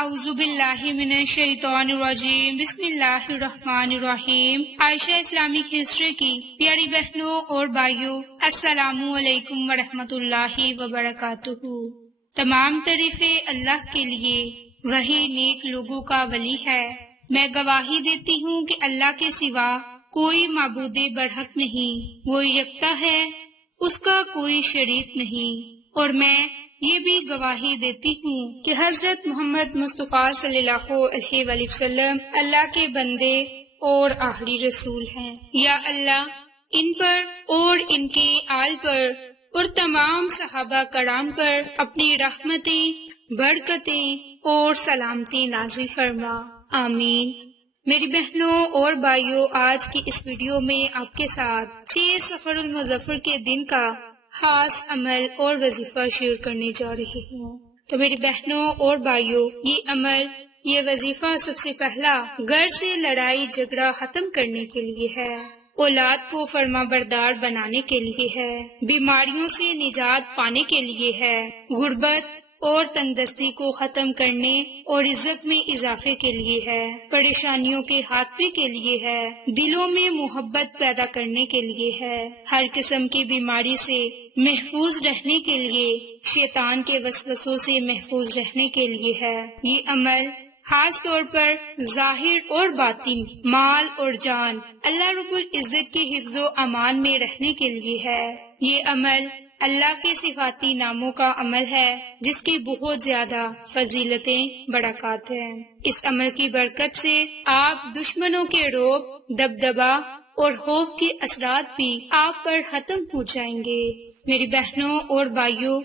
اعوذ باللہ من الشیطان الرجیم، بسم اللہ الرحمن الرحیم۔ عائشہ اسلامک ہسٹری کی پیاری بہنوں اور بھائیوں، السلام علیکم ورحمۃ اللہ وبرکاتہ۔ تمام تعریفیں اللہ کے لیے، وہی نیک لوگوں کا ولی ہے۔ میں گواہی دیتی ہوں کہ اللہ کے سوا کوئی معبود برحق نہیں، وہ یکتا ہے، اس کا کوئی شریک نہیں۔ اور میں یہ بھی گواہی دیتی ہوں کہ حضرت محمد مصطفیٰ صلی اللہ علیہ وآلہ وسلم اللہ کے بندے اور آخری رسول ہیں۔ یا اللہ ان پر اور ان کے آل پر اور تمام صحابہ کرام پر اپنی رحمتیں، برکتیں اور سلامتی نازل فرما، آمین۔ میری بہنوں اور بھائیوں، آج کی اس ویڈیو میں آپ کے ساتھ 6 سفر المظفر کے دن کا خاص عمل اور وظیفہ شیئر کرنے جا رہی ہوں۔ تو میری بہنوں اور بھائیوں، یہ عمل، یہ وظیفہ سب سے پہلا گھر سے لڑائی جھگڑا ختم کرنے کے لیے ہے، اولاد کو فرما بردار بنانے کے لیے ہے، بیماریوں سے نجات پانے کے لیے ہے، غربت اور تنگ دستی کو ختم کرنے اور عزت میں اضافے کے لیے ہے، پریشانیوں کے خاتمے کے لیے ہے، دلوں میں محبت پیدا کرنے کے لیے ہے، ہر قسم کی بیماری سے محفوظ رہنے کے لیے، شیطان کے وسوسوں سے محفوظ رہنے کے لیے ہے۔ یہ عمل خاص طور پر ظاہر اور باطن، مال اور جان، اللہ رب العزت کے حفظ و امان میں رہنے کے لیے ہے۔ یہ عمل اللہ کے صفاتی ناموں کا عمل ہے، جس کی بہت زیادہ فضیلتیں، برکات ہیں۔ اس عمل کی برکت سے آپ دشمنوں کے رعب، دبدبا اور خوف کے اثرات بھی آپ پر ختم ہو جائیں گے۔ میری بہنوں اور بھائیوں،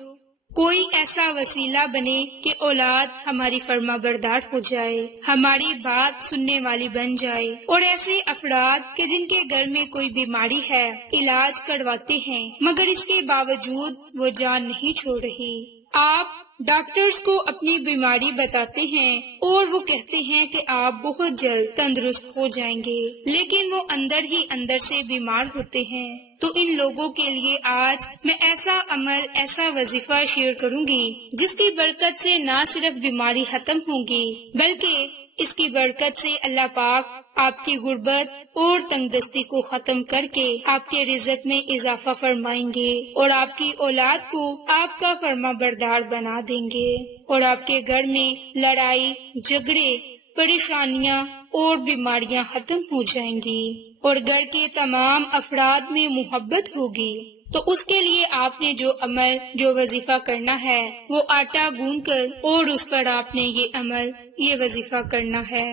کوئی ایسا وسیلہ بنے کہ اولاد ہماری فرما بردار ہو جائے، ہماری بات سننے والی بن جائے، اور ایسے افراد کہ جن کے گھر میں کوئی بیماری ہے، علاج کرواتے ہیں مگر اس کے باوجود وہ جان نہیں چھوڑ رہی۔ آپ ڈاکٹرز کو اپنی بیماری بتاتے ہیں اور وہ کہتے ہیں کہ آپ بہت جلد تندرست ہو جائیں گے، لیکن وہ اندر ہی اندر سے بیمار ہوتے ہیں۔ تو ان لوگوں کے لیے آج میں ایسا عمل، ایسا وظیفہ شیئر کروں گی جس کی برکت سے نہ صرف بیماری ختم ہوگی بلکہ اس کی برکت سے اللہ پاک آپ کی غربت اور تنگ دستی کو ختم کر کے آپ کے رزق میں اضافہ فرمائیں گے اور آپ کی اولاد کو آپ کا فرما بردار بنا دیں گے، اور آپ کے گھر میں لڑائی جھگڑے، پریشانیاں اور بیماریاں ختم ہو جائیں گی، اور گھر کے تمام افراد میں محبت ہوگی۔ تو اس کے لیے آپ نے جو عمل، جو وظیفہ کرنا ہے، وہ آٹا گوندھ کر اور اس پر آپ نے یہ عمل، یہ وظیفہ کرنا ہے۔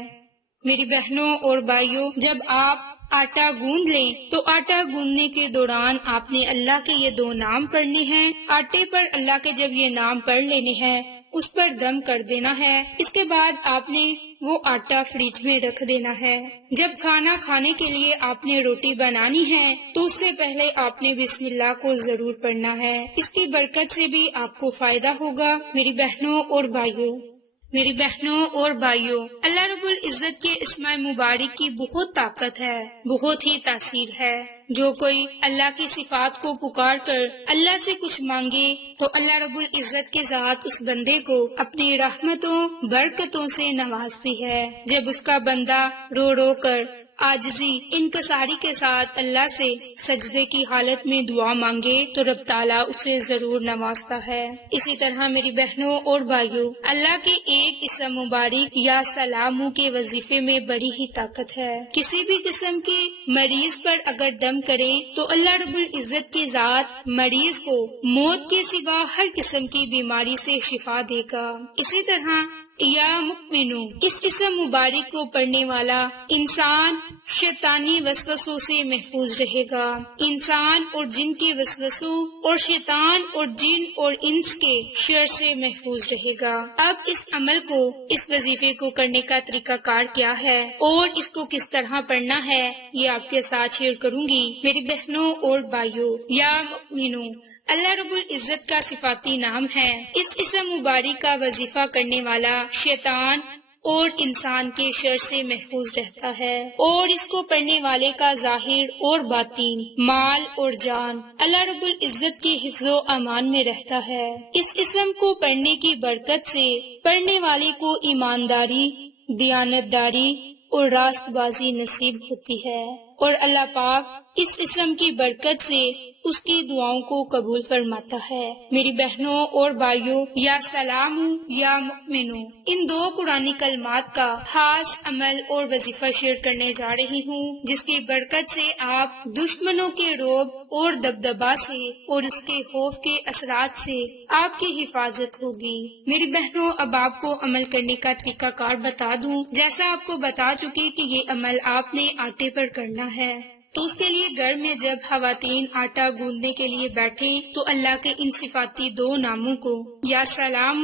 میری بہنوں اور بھائیوں، جب آپ آٹا گوندھ لیں تو آٹا گوندھنے کے دوران آپ نے اللہ کے یہ 2 نام پڑھنے ہیں۔ آٹے پر اللہ کے جب یہ نام پڑھ لینے ہیں، اس پر دم کر دینا ہے۔ اس کے بعد آپ نے وہ آٹا فریج میں رکھ دینا ہے۔ جب کھانا کھانے کے لیے آپ نے روٹی بنانی ہے تو اس سے پہلے آپ نے بسم اللہ کو ضرور پڑھنا ہے۔ اس کی برکت سے بھی آپ کو فائدہ ہوگا۔ میری بہنوں اور بھائیوں، میری بہنوں اور بھائیوں، اللہ رب العزت کے اسماء مبارک کی بہت طاقت ہے، بہت ہی تاثیر ہے۔ جو کوئی اللہ کی صفات کو پکار کر اللہ سے کچھ مانگے تو اللہ رب العزت کے ذات اس بندے کو اپنی رحمتوں، برکتوں سے نوازتی ہے۔ جب اس کا بندہ رو رو کر عاجزی، انکساری کے ساتھ اللہ سے سجدے کی حالت میں دعا مانگے تو رب تعالیٰ اسے ضرور نوازتا ہے۔ اسی طرح میری بہنوں اور بھائیوں، اللہ کے ایک اسم مبارک یا سلاموں کے وظیفے میں بڑی ہی طاقت ہے۔ کسی بھی قسم کے مریض پر اگر دم کرے تو اللہ رب العزت کی ذات مریض کو موت کے سوا ہر قسم کی بیماری سے شفا دے گا۔ اسی طرح یا مؤمنو، اس اسم مبارک کو پڑھنے والا انسان شیطانی وسوسوں سے محفوظ رہے گا، انسان اور جن کے وسوسوں اور شیطان اور جن اور انس کے شر سے محفوظ رہے گا۔ اب اس عمل کو، اس وظیفے کو کرنے کا طریقہ کار کیا ہے اور اس کو کس طرح پڑھنا ہے، یہ آپ کے ساتھ شیئر کروں گی۔ میری بہنوں اور بھائیوں، یا مؤمنو اللہ رب العزت کا صفاتی نام ہے۔ اس اسم مبارک کا وظیفہ کرنے والا شیطان اور انسان کے شر سے محفوظ رہتا ہے، اور اس کو پڑھنے والے کا ظاہر اور باطن، مال اور جان اللہ رب العزت کے حفظ و امان میں رہتا ہے۔ اس اسم کو پڑھنے کی برکت سے پڑھنے والے کو ایمانداری، دیانتداری اور راست بازی نصیب ہوتی ہے، اور اللہ پاک اس اسم کی برکت سے اس کی دعاؤں کو قبول فرماتا ہے۔ میری بہنوں اور بھائیوں، یا سلام یا مؤمنوں، ان دو قرآنی کلمات کا خاص عمل اور وظیفہ شیئر کرنے جا رہی ہوں، جس کی برکت سے آپ دشمنوں کے رعب اور دبدبا سے اور اس کے خوف کے اثرات سے آپ کی حفاظت ہوگی۔ میری بہنوں، اب آپ کو عمل کرنے کا طریقہ کار بتا دوں۔ جیسا آپ کو بتا چکی کہ یہ عمل آپ نے آٹے پر کرنا ہے، تو اس کے لیے گھر میں جب خواتین آٹا گوندنے کے لیے بیٹھیں تو اللہ کے ان صفاتی دو ناموں کو، یا سلام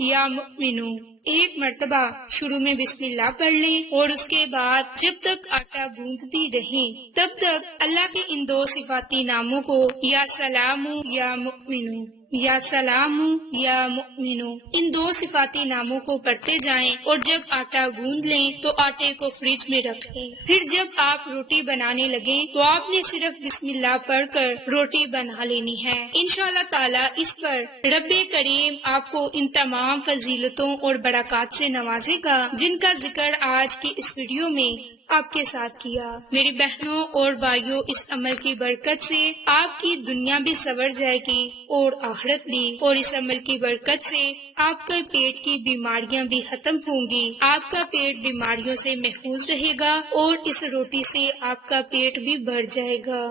یا مؤمنوں، ایک مرتبہ شروع میں بسم اللہ پڑھ لیں، اور اس کے بعد جب تک آٹا گوندتی رہیں تب تک اللہ کے ان دو صفاتی ناموں کو، یا سلام یا مؤمنوں، یا سلام یا مؤمنوں، ان دو صفاتی ناموں کو پڑھتے جائیں، اور جب آٹا گوند لیں تو آٹے کو فریج میں رکھ لیں۔ پھر جب آپ روٹی بنانے لگیں تو آپ نے صرف بسم اللہ پڑھ کر روٹی بنا لینی ہے۔ انشاءاللہ تعالی اس پر رب کریم آپ کو ان تمام فضیلتوں اور برکات سے نوازے گا جن کا ذکر آج کی اس ویڈیو میں آپ کے ساتھ کیا۔ میری بہنوں اور بھائیوں، اس عمل کی برکت سے آپ کی دنیا بھی سنور جائے گی اور آخرت بھی، اور اس عمل کی برکت سے آپ کے پیٹ کی بیماریاں بھی ختم ہوں گی، آپ کا پیٹ بیماریوں سے محفوظ رہے گا، اور اس روٹی سے آپ کا پیٹ بھی بھر جائے گا۔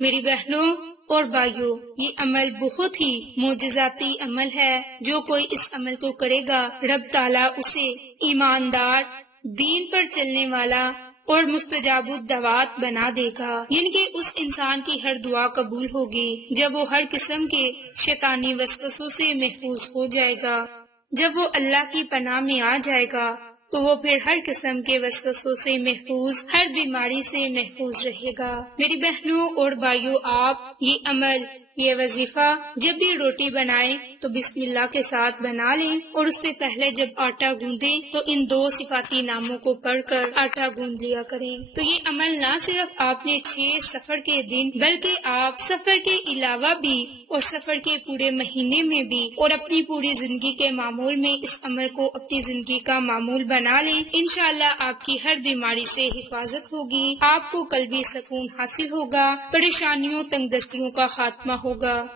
میری بہنوں اور بھائیوں، یہ عمل بہت ہی معجزاتی عمل ہے۔ جو کوئی اس عمل کو کرے گا، رب تعالیٰ اسے ایماندار، دین پر چلنے والا اور مستجاب الدعوات بنا دے گا، یعنی کہ اس انسان کی ہر دعا قبول ہوگی جب وہ ہر قسم کے شیطانی وسوسوں سے محفوظ ہو جائے گا۔ جب وہ اللہ کی پناہ میں آ جائے گا تو وہ پھر ہر قسم کے وسوسوں سے محفوظ، ہر بیماری سے محفوظ رہے گا۔ میری بہنوں اور بھائیوں، آپ یہ عمل، یہ وظیفہ جب بھی روٹی بنائیں تو بسم اللہ کے ساتھ بنا لیں، اور اس سے پہلے جب آٹا گوندیں تو ان دو صفاتی ناموں کو پڑھ کر آٹا گوند لیا کریں۔ تو یہ عمل نہ صرف آپ نے 6 سفر کے دن، بلکہ آپ سفر کے علاوہ بھی اور سفر کے پورے مہینے میں بھی اور اپنی پوری زندگی کے معمول میں اس عمل کو اپنی زندگی کا معمول بنا لیں۔ انشاءاللہ آپ کی ہر بیماری سے حفاظت ہوگی، آپ کو قلبی سکون حاصل ہوگا، پریشانیوں، تنگ دستیوں کا خاتمہ ہوگا۔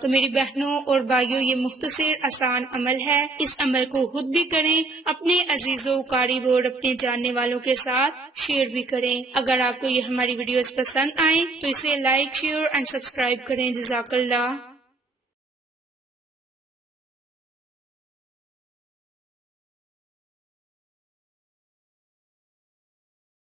تو میری بہنوں اور بھائیوں، یہ مختصر آسان عمل ہے، اس عمل کو خود بھی کریں، اپنے عزیزوں، قریب اور اپنے جاننے والوں کے ساتھ شیئر بھی کریں۔ اگر آپ کو یہ ہماری ویڈیوز پسند آئیں تو اسے لائک، شیئر اینڈ سبسکرائب کریں۔ جزاک اللہ۔